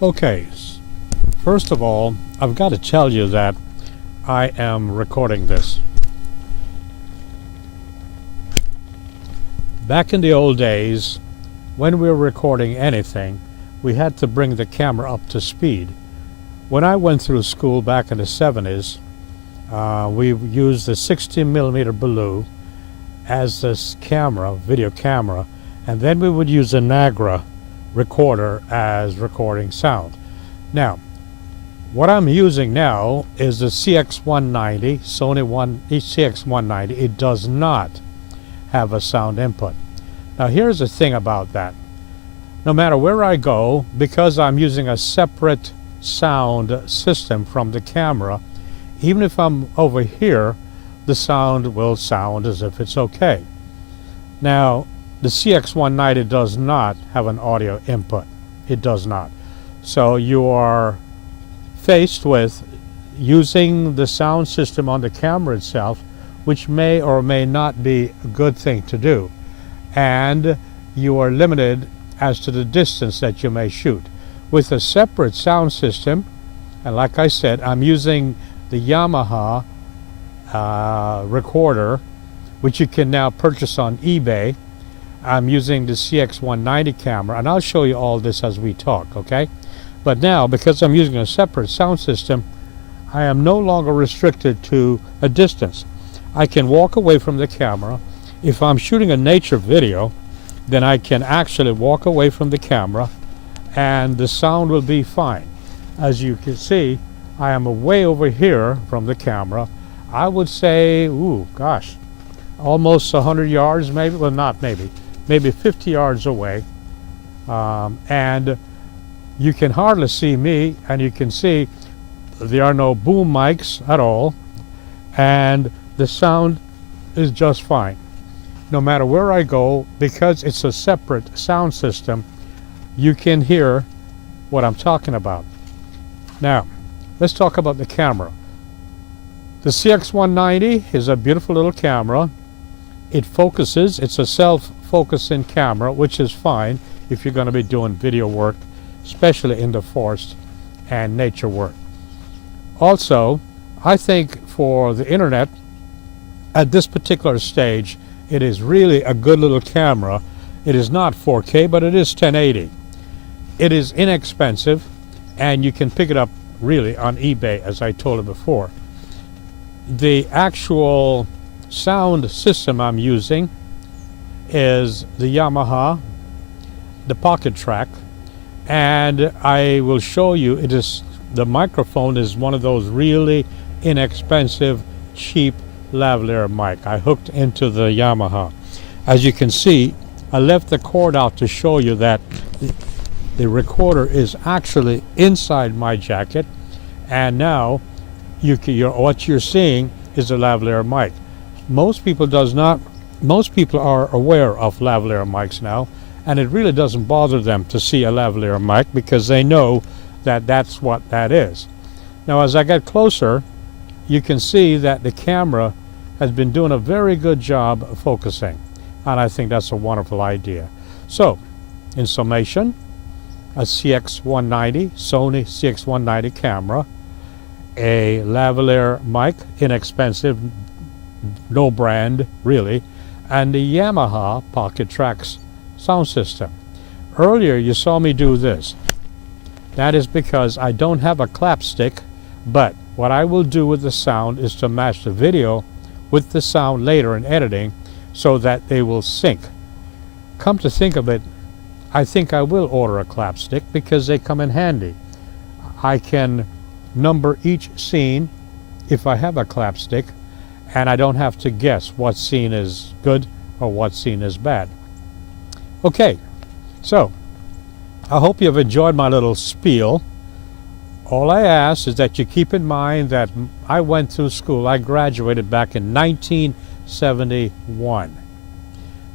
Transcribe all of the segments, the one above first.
Okay, first of all, I've got to tell you that I am recording this. Back in the old days, when we were recording anything, we had to bring the camera up to speed. When I went through school back in the 70s, we used the 16mm Blue as this camera, video camera, and then we would use a Nagra recorder as recording sound. Now, what I'm using now is the CX190, Sony CX190. It does not have a sound input. Now here's the thing about that. No matter where I go, because I'm using a separate sound system from the camera, even if I'm over here, the sound will sound as if it's okay. Now, the CX190 does not have an audio input. It does not. So you are faced with using the sound system on the camera itself, which may or may not be a good thing to do. And you are limited as to the distance that you may shoot. With a separate sound system, and like I said, I'm using the Yamaha recorder, which you can now purchase on eBay. I'm using the CX190 camera, and I'll show you all this as we talk, okay? But now, because I'm using a separate sound system, I am no longer restricted to a distance. I can walk away from the camera. If I'm shooting a nature video, then I can actually walk away from the camera and the sound will be fine. As you can see, I am way over here from the camera. I would say, ooh, gosh, almost 100 yards maybe, well not maybe 50 yards away. And you can hardly see me, and you can see there are no boom mics at all, and the sound is just fine. No matter where I go, because it's a separate sound system, you can hear what I'm talking about. Now, let's talk about the camera. The CX190 is a beautiful little camera. It focuses. It's a self-focusing camera, which is fine if you're going to be doing video work, especially in the forest and nature work. Also, I think for the internet, at this particular stage, it is really a good little camera. It is not 4K, but it is 1080. It is inexpensive, and you can pick it up really on eBay, as I told you before. The actual sound system I'm using is the Yamaha, the Pocket Track, and I will show you, it is, the microphone is one of those really inexpensive, cheap lavalier mic I hooked into the Yamaha. As you can see, I left the cord out to show you that the recorder is actually inside my jacket, and now what you're seeing is a lavalier mic. Most people are aware of lavalier mics now, and it really doesn't bother them to see a lavalier mic because they know that that's what that is. Now as I get closer, you can see that the camera has been doing a very good job of focusing, and I think that's a wonderful idea. So, in summation, a CX190, Sony CX190 camera, a lavalier mic, inexpensive, no brand really, and the Yamaha Pocket Tracks sound system. Earlier you saw me do this. That is because I don't have a clap stick, but what I will do with the sound is to match the video with the sound later in editing so that they will sync. Come to think of it, I think I will order a clap stick because they come in handy. I can number each scene if I have a clap stick, and I don't have to guess what scene is good or what scene is bad. Okay, so I hope you've enjoyed my little spiel. All I ask is that you keep in mind that I went through school. I graduated back in 1971.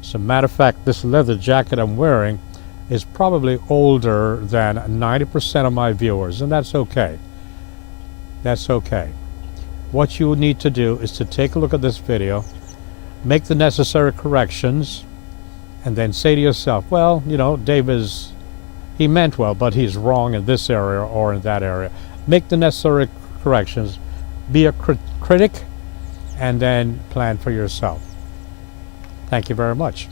As a matter of fact, this leather jacket I'm wearing is probably older than 90% of my viewers, and that's okay. That's okay. What you need to do is to take a look at this video, make the necessary corrections, and then say to yourself, well, you know, Dave is he meant well, but he's wrong in this area or in that area. Make the necessary corrections. Be a critic, and then plan for yourself. Thank you very much.